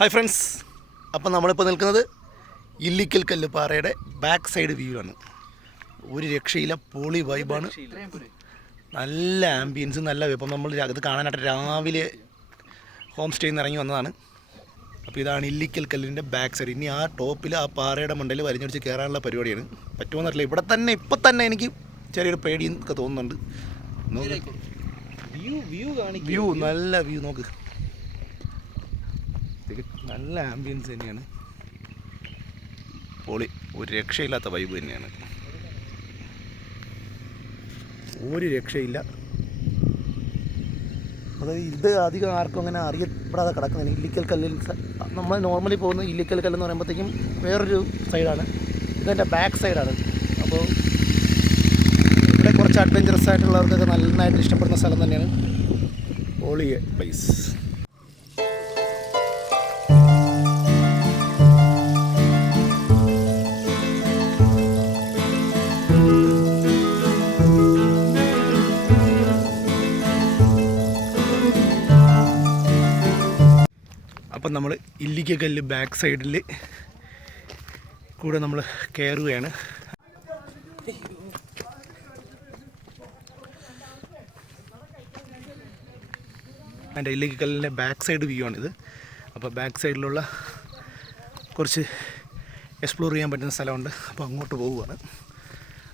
Hi friends, അപ്പം നമ്മളിപ്പോൾ നിൽക്കുന്നത് ഇല്ലിക്കൽ കല്ല് പാറയുടെ ബാക്ക് സൈഡ് വ്യൂ ആണ്. ഒരു രക്ഷയില്ല, പൊളി വൈബാണ്, നല്ല ആംബിയൻസ്, നല്ല ഇപ്പം നമ്മൾ ഇത് കാണാനായിട്ട് രാവിലെ ഹോം സ്റ്റേയിൽ നിന്ന് ഇറങ്ങി വന്നതാണ്. അപ്പോൾ ഇതാണ് ഇല്ലിക്കൽ കല്ലിൻ്റെ ബാക്ക് സൈഡ്. ഇനി ആ ടോപ്പിൽ ആ പാറയുടെ മണ്ടയിൽ വലിഞ്ഞൊടിച്ച് കയറാനുള്ള പരിപാടിയാണ്. പറ്റുമെന്നറിയില്ല. ഇവിടെ തന്നെ ഇപ്പം തന്നെ എനിക്ക് ചെറിയൊരു പേടിയൊക്കെ തോന്നുന്നുണ്ട്. വ്യൂ നല്ല വ്യൂ നോക്ക്, നല്ല ആംബിയൻസ് തന്നെയാണ്, പൊളി, ഒരു രക്ഷയില്ലാത്ത വൈബ് തന്നെയാണ്, ഒരു രക്ഷയില്ല. അതായത് ഇത് അധികം ആർക്കും അങ്ങനെ അറിയപ്പെടാതെ കിടക്കുന്നില്ല. ഇല്ലിക്കൽ കല്ലിൽ നമ്മൾ നോർമലി പോകുന്ന ഇല്ലിക്കൽ കല്ലെന്ന് പറയുമ്പോഴത്തേക്കും വേറൊരു സൈഡാണ്, ഇതെൻ്റെ ബാക്ക് സൈഡാണ്. അപ്പോൾ ഇവിടെ കുറച്ച് അഡ്വഞ്ചറസ് ആയിട്ടുള്ളവർക്കൊക്കെ നന്നായിട്ട് ഇഷ്ടപ്പെടുന്ന സ്ഥലം തന്നെയാണ്, പൊളി പ്ലേസ്. അപ്പം നമ്മൾ ഇല്ലിക്കൽ കല്ല് ബാക്ക് സൈഡിൽ കൂടെ നമ്മൾ കയറുകയാണ്. എൻ്റെ ഇല്ലിക്കൽ കല്ലിൻ്റെ ബാക്ക് സൈഡ് വ്യൂ ആണിത്. അപ്പോൾ ബാക്ക് സൈഡിലുള്ള കുറച്ച് എക്സ്പ്ലോർ ചെയ്യാൻ പറ്റുന്ന സ്ഥലമുണ്ട്. അപ്പോൾ അങ്ങോട്ട് പോവുകയാണ്.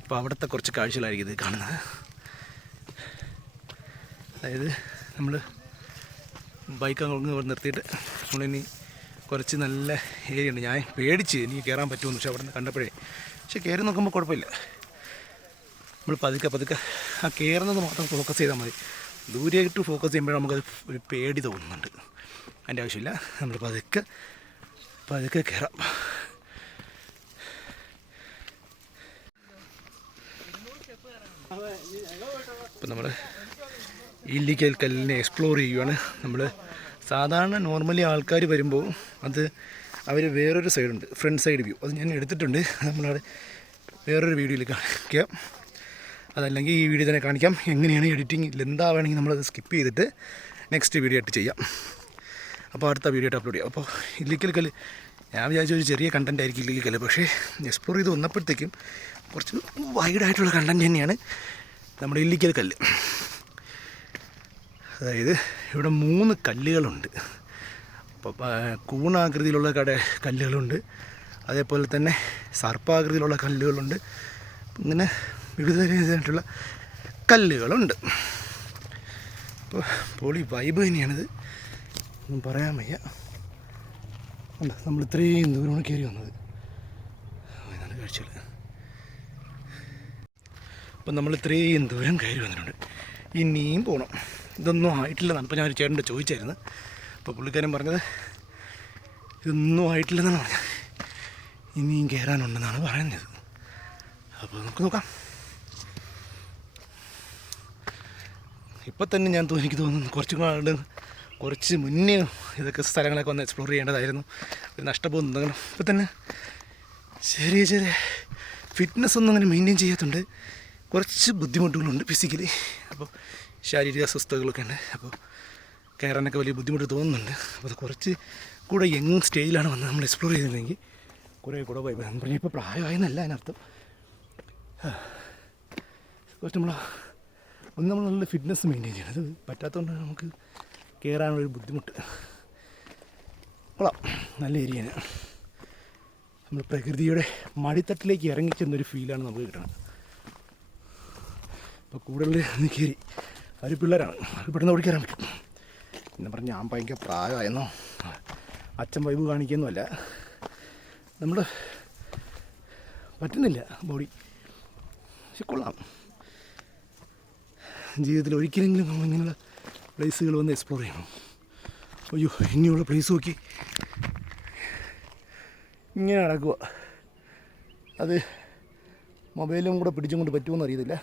അപ്പോൾ അവിടുത്തെ കുറച്ച് കാഴ്ചകളായിരിക്കും ഇത് കാണുന്നത്. അതായത് നമ്മൾ ബൈക്ക് അങ്ങ് നിർത്തിയിട്ട് നമ്മളിനി കുറച്ച് നല്ല ഏരിയ ഉണ്ട്. ഞാൻ പേടിച്ച് എനിക്ക് കയറാൻ പറ്റുമെന്ന്, പക്ഷെ അവിടെ നിന്ന് കണ്ടപ്പോഴേ, പക്ഷെ കയറി നോക്കുമ്പോൾ കുഴപ്പമില്ല. നമ്മൾ പതുക്കെ ആ കയറുന്നത് മാത്രം ഫോക്കസ് ചെയ്താൽ മതി. ദൂരെയായിട്ട് ഫോക്കസ് ചെയ്യുമ്പോൾ നമുക്കത് ഒരു പേടി തോന്നുന്നുണ്ട്. അതിൻ്റെ ആവശ്യമില്ല, നമ്മൾ പതുക്കെ കയറാം. ഇപ്പം നമ്മൾ ഇല്ലിക്കൽ കല്ലിനെ എക്സ്പ്ലോർ ചെയ്യുകയാണ്. നമ്മൾ സാധാരണ നോർമലി ആൾക്കാർ വരുമ്പോൾ അത് അവർ വേറൊരു സൈഡുണ്ട്, ഫ്രണ്ട് സൈഡ് വ്യൂ, അത് ഞാൻ എടുത്തിട്ടുണ്ട്. നമ്മളവിടെ വേറൊരു വീഡിയോയിൽ കാണിക്കാം, അതല്ലെങ്കിൽ ഈ വീഡിയോ തന്നെ കാണിക്കാം. എങ്ങനെയാണ് എഡിറ്റിംഗ് എന്താ വേണമെങ്കിൽ നമ്മളത് സ്കിപ്പ് ചെയ്തിട്ട് നെക്സ്റ്റ് വീഡിയോ ആയിട്ട് ചെയ്യാം. അപ്പോൾ അടുത്ത വീഡിയോ ആയിട്ട് അപ്ലോഡ് ചെയ്യാം. അപ്പോൾ ഇല്ലിക്കൽ കല്ല് ഞാൻ വിചാരിച്ച ഒരു ചെറിയ കണ്ടൻറ്റ് ആയിരിക്കും ഇല്ലിക്കൽ കല്ല്, പക്ഷേ എക്സ്പ്ലോർ ചെയ്ത് വന്നപ്പോഴത്തേക്കും കുറച്ച് വൈഡായിട്ടുള്ള കണ്ടൻറ്റ് തന്നെയാണ് നമ്മുടെ ഇല്ലിക്കൽ കല്ല്. അതായത് ഇവിടെ 3 കല്ലുകളുണ്ട്. അപ്പോൾ കൂണാകൃതിയിലുള്ള കല്ലുകളുണ്ട്, അതേപോലെ തന്നെ സർപ്പാകൃതിയിലുള്ള കല്ലുകളുണ്ട്, ഇങ്ങനെ വിവിധ രീതിയിലായിട്ടുള്ള കല്ലുകളുണ്ട്. അപ്പോൾ പൊളി വൈബ് തന്നെയാണിത്, ഒന്നും പറയാൻ വയ്യ. നമ്മൾ ഇത്രയും ദൂരമാണ് കയറി വന്നത്, ഇതാണ് കാഴ്ചകൾ. അപ്പം നമ്മൾ ഇത്രയും ദൂരം കയറി വന്നിട്ടുണ്ട്, ഇനിയും പോകണം. ഇതൊന്നും ആയിട്ടില്ലെന്നാണ് ഇപ്പോൾ ഞാൻ ഒരു ചേട്ടൻ്റെ ചോദിച്ചായിരുന്നു. അപ്പോൾ പുള്ളിക്കാരൻ പറഞ്ഞത് ഇതൊന്നും ആയിട്ടില്ലെന്നാണ് പറഞ്ഞത്, ഇനിയും കയറാനുണ്ടെന്നാണ് പറയുന്നത്. അപ്പോൾ നമുക്ക് നോക്കാം. ഇപ്പം തന്നെ എനിക്ക് തോന്നുന്നു കുറച്ച് മുന്നേ ഇതൊക്കെ സ്ഥലങ്ങളൊക്കെ ഒന്ന് എക്സ്പ്ലോർ ചെയ്യേണ്ടതായിരുന്നു. ഒരു നഷ്ടബോധം എന്തെങ്കിലും ഇപ്പം തന്നെ ചെറിയ ഫിറ്റ്നസ് ഒന്നും അങ്ങനെ മെയിൻറ്റെയിൻ ചെയ്യാത്തതുകൊണ്ട് കുറച്ച് ബുദ്ധിമുട്ടുകളുണ്ട് ഫിസിക്കലി. അപ്പോൾ ശാരീരിക അസ്വസ്ഥതകളൊക്കെ ഉണ്ട്. അപ്പോൾ കയറാനൊക്കെ വലിയ ബുദ്ധിമുട്ട് തോന്നുന്നുണ്ട്. അപ്പോൾ അത് കുറച്ച് കൂടെ യങ് സ്റ്റേജിലാണ് വന്ന് നമ്മൾ എക്സ്പ്ലോർ ചെയ്തിരുന്നെങ്കിൽ കുറേ കൂടെ പോയി പറഞ്ഞാൽ ഇപ്പോൾ പ്രായമായെന്നല്ല അതിനർത്ഥം. കുറച്ച് നമ്മൾ നല്ല ഫിറ്റ്നസ് മെയിൻറ്റെയിൻ ചെയ്യണം. അത് പറ്റാത്തതുകൊണ്ടാണ് നമുക്ക് കയറാനുള്ളൊരു ബുദ്ധിമുട്ട്. കൊള്ളാം, നല്ല ഏരിയയാണ്. നമ്മൾ പ്രകൃതിയുടെ മടിത്തട്ടിലേക്ക് ഇറങ്ങിച്ചെന്നൊരു ഫീലാണ് നമുക്ക് കിട്ടണം. ഇപ്പോൾ കൂടുതൽ കയറി അവർ പിള്ളേരാണ്, അവർ പെട്ടെന്ന് ഓടിക്കയറാൻ പറ്റും. പിന്നെ പറഞ്ഞ് ഞാൻ ഭയങ്കര പ്രായമായെന്നോ അച്ഛൻ വൈബ് കാണിക്കുന്നല്ല, നമ്മൾ പറ്റുന്നില്ല ബോഡി. പക്ഷെ കൊള്ളാം, ജീവിതത്തിൽ ഒരിക്കലെങ്കിലും നമ്മൾ ഇങ്ങനെയുള്ള പ്ലേസുകൾ വന്ന് എക്സ്പ്ലോർ ചെയ്യണം. അയ്യോ, ഇനിയുള്ള പ്ലേസ് നോക്കി ഇങ്ങനെ നടക്കുക. അത് മൊബൈലും കൂടെ പിടിച്ചും കൊണ്ട് പറ്റുമെന്ന് അറിയത്തില്ല.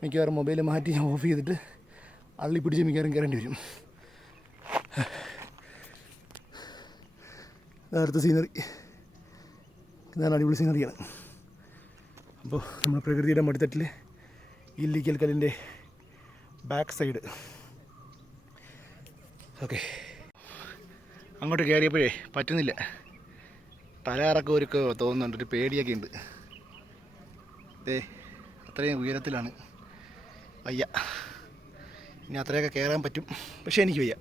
മിക്കവാറും മൊബൈൽ മാറ്റി ഞാൻ ഓഫ് ചെയ്തിട്ട് അള്ളി പിടിച്ച് മിക്കവാറും കയറേണ്ടി വരും. അടുത്ത സീനറി, ഇതാണ് അടിപൊളി സീനറിയാണ്. അപ്പോൾ നമ്മൾ പ്രകൃതിയുടെ മടിത്തട്ടിൽ ഇല്ലിക്കൽ കല്ലിൻ്റെ ബാക്ക് സൈഡ്. ഓക്കെ, അങ്ങോട്ട് കയറിയപ്പോഴേ പറ്റുന്നില്ല. തലകറക്കം ഒരു തോന്നുന്നുണ്ട്, ഒരു പേടിയൊക്കെ ഉണ്ട്. അത്രയും ഉയരത്തിലാണ്. വയ്യ. ഇനി അത്രയൊക്കെ കയറാൻ പറ്റും, പക്ഷേ എനിക്ക് വയ്യ.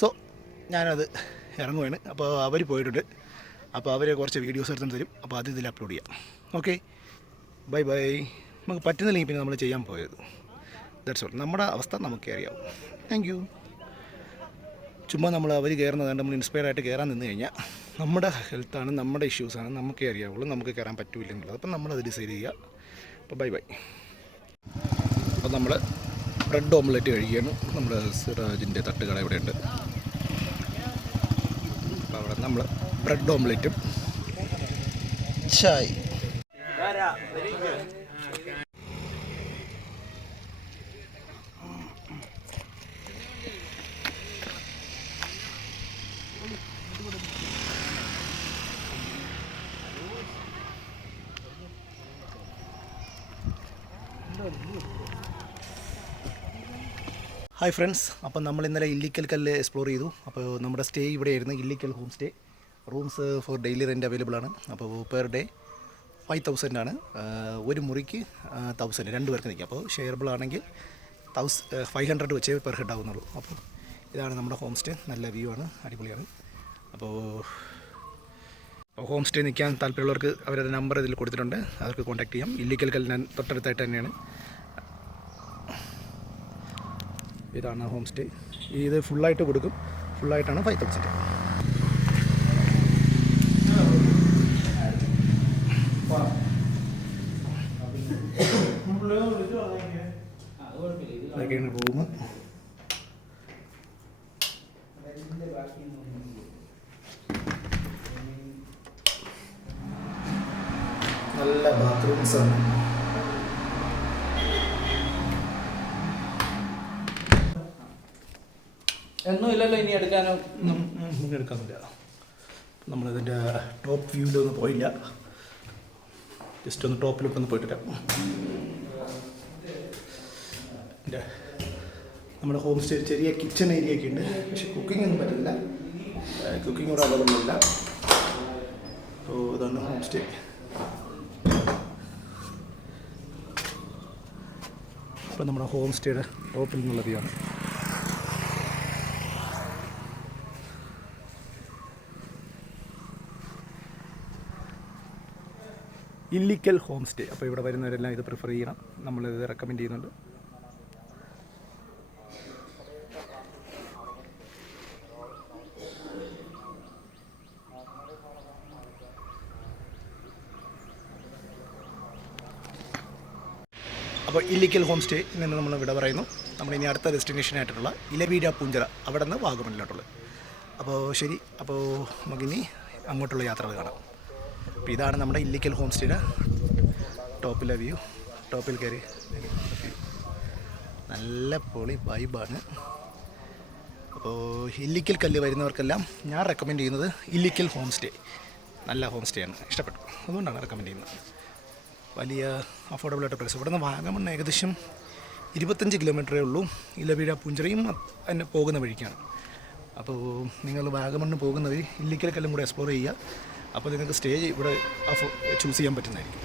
സോ ഞാനത് ഇറങ്ങുവാണ്. അപ്പോൾ അവർ പോയിട്ടുണ്ട്. അപ്പോൾ അവർ കുറച്ച് വീഡിയോസ് എടുത്ത് തരും. അപ്പോൾ അത് ഇതിൽ അപ്ലോഡ് ചെയ്യാം. Okay, bye bye. നമുക്ക് പറ്റുന്നില്ലെങ്കിൽ പിന്നെ നമ്മൾ ചെയ്യാൻ പോയത്. That's all. നമ്മുടെ അവസ്ഥ നമുക്ക് അറിയാവും. Thank you. ചുമ്മാ നമ്മൾ അവർ കയറുന്നത് കണ്ട് നമ്മൾ ഇൻസ്പയർ ആയിട്ട് കയറാൻ നിന്ന് കഴിഞ്ഞാൽ നമ്മുടെ ഹെൽത്താണ്, നമ്മുടെ ഇഷ്യൂസാണ്, നമുക്കേ അറിയാവുള്ളൂ നമുക്ക് കയറാൻ പറ്റൂല്ലെന്നുള്ളത്. അപ്പം നമ്മളത് ഡിസൈഡ് ചെയ്യുക. അപ്പോൾ ബൈ ബൈ. അപ്പോൾ നമ്മൾ ബ്രെഡ് ഓംലെറ്റ് കഴിക്കുകയാണ്. നമ്മുടെ സിറാജിൻ്റെ തട്ടുകട ഇവിടെയുണ്ട്. അപ്പോൾ അവിടെ നമ്മൾ ബ്രെഡ് ഓംലെറ്റും ചായ്. ഹായ് ഫ്രണ്ട്സ്, അപ്പം നമ്മൾ ഇന്നലെ ഇല്ലിക്കൽ കല്ല് എക്സ്പ്ലോർ ചെയ്തു. അപ്പോൾ നമ്മുടെ സ്റ്റേ ഇവിടെയായിരുന്നു, Illikkal home stay. Rooms for daily rent available ആണ്. അപ്പോൾ പെർ ഡേ 5,000 ആണ്. ഒരു മുറിക്ക് 1,000, 2 പേർക്ക് നിൽക്കും. അപ്പോൾ ഷെയറബിൾ ആണെങ്കിൽ 500 വെച്ചേ പെർ ഹെഡ് ആവുന്നുള്ളൂ. അപ്പോൾ ഇതാണ് നമ്മുടെ ഹോം സ്റ്റേ. നല്ല വ്യൂ ആണ്, അടിപൊളിയാണ്. അപ്പോൾ ഹോം സ്റ്റേ നിൽക്കാൻ താല്പര്യമുള്ളവർക്ക് അവരുടെ നമ്പർ ഇതിൽ കൊടുത്തിട്ടുണ്ട്, അവർക്ക് കോൺടാക്ട് ചെയ്യാം. ഇല്ലിക്കൽ കല്ലിന് തൊട്ടടുത്തായിട്ട് തന്നെയാണ്. ഇതാണ് ഹോം സ്റ്റേ. ഇത് ഫുള്ളായിട്ട് കൊടുക്കും. ഫുള്ളായിട്ടാണ് 5,000. ഇതൊക്കെയാണ് റൂം. നല്ല ബാത്റൂംസാണ്. ഒന്നും ഇല്ലല്ലോ ഇനി എടുക്കാനോ? എടുക്കാനില്ല. നമ്മളിതിൻ്റെ ടോപ്പ് വ്യൂവിലൊന്നും പോയില്ല. ജസ്റ്റ് ഒന്ന് ടോപ്പിലൊക്കെ ഒന്ന് പോയിട്ടില്ല. നമ്മുടെ ഹോം സ്റ്റേ ചെറിയ കിച്ചൺ ഏരിയ ഒക്കെ ഉണ്ട്, പക്ഷെ കുക്കിംഗ് ഒന്നും പറ്റില്ല. കുക്കിംഗ് കൂടെ അവൈലബിളില്ല. അപ്പോൾ ഇതാണ് ഹോം സ്റ്റേ. അപ്പോൾ നമ്മുടെ ഹോം സ്റ്റേയുടെ ടോപ്പിൽ നിന്നുള്ള വ്യൂ ആണ്. Illikkal home stay. അപ്പോൾ ഇവിടെ വരുന്നവരെല്ലാം ഇത് പ്രിഫർ ചെയ്യണം. നമ്മളിത് റെക്കമെൻഡ് ചെയ്യുന്നുണ്ട്. അപ്പോൾ ഇല്ലിക്കൽ ഹോം സ്റ്റേ നിന്ന് നമ്മൾ ഇവിടെ പറയുന്നു. നമ്മളിനി അടുത്ത ഡെസ്റ്റിനേഷനായിട്ടുള്ള ഇലവീഴ പൂഞ്ചിറ, അവിടെ നിന്ന് വാഗമണിലോട്ടുള്ളത്. അപ്പോൾ ശരി, അപ്പോൾ നമുക്കിനി അങ്ങോട്ടുള്ള യാത്രകൾ കാണാം. അപ്പോൾ ഇതാണ് നമ്മുടെ ഇല്ലിക്കൽ ഹോം സ്റ്റേയുടെ ടോപ്പിലെ വ്യൂ. ടോപ്പിൽ കയറി നല്ല പൊളി വൈബാണ്. അപ്പോൾ ഇല്ലിക്കൽ കല്ല് വരുന്നവർക്കെല്ലാം ഞാൻ റെക്കമെൻഡ് ചെയ്യുന്നത് ഇല്ലിക്കൽ ഹോം സ്റ്റേ. നല്ല ഹോം സ്റ്റേ ആണ്, ഇഷ്ടപ്പെട്ടു. അതുകൊണ്ടാണ് റെക്കമെൻഡ് ചെയ്യുന്നത്. വലിയ അഫോർഡബിളായിട്ട് പ്രൈസ്. ഇവിടെ നിന്ന് വാഗമൺ ഏകദേശം 25 കിലോമീറ്ററേ ഉള്ളൂ. ഇലവീഴ പൂഞ്ചിറയും അതിന് പോകുന്ന വഴിക്കാണ്. അപ്പോൾ നിങ്ങൾ വാഗമണ്ണിന് പോകുന്ന വഴി ഇല്ലിക്കൽ കല്ലും കൂടെ എക്സ്പ്ലോർ ചെയ്യുക. അപ്പോൾ നിങ്ങൾക്ക് സ്റ്റേ ഇവിടെ ചൂസ് ചെയ്യാൻ പറ്റുന്നതായിരിക്കും.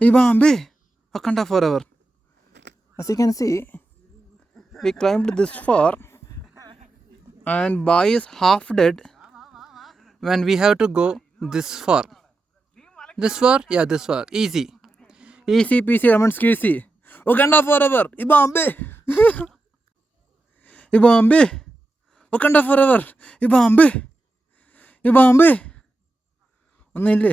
Ibambe, Wakanda forever. As you can see, we climbed this far, and boy is half dead when we have to go this far. This far? Yeah, this far. Easy. Easy peasy lemon squeezy. Wakanda forever. Ibambe. Ibambe. Wakanda forever. Ibambe. Ibambe. ഒന്നുമില്ലേ?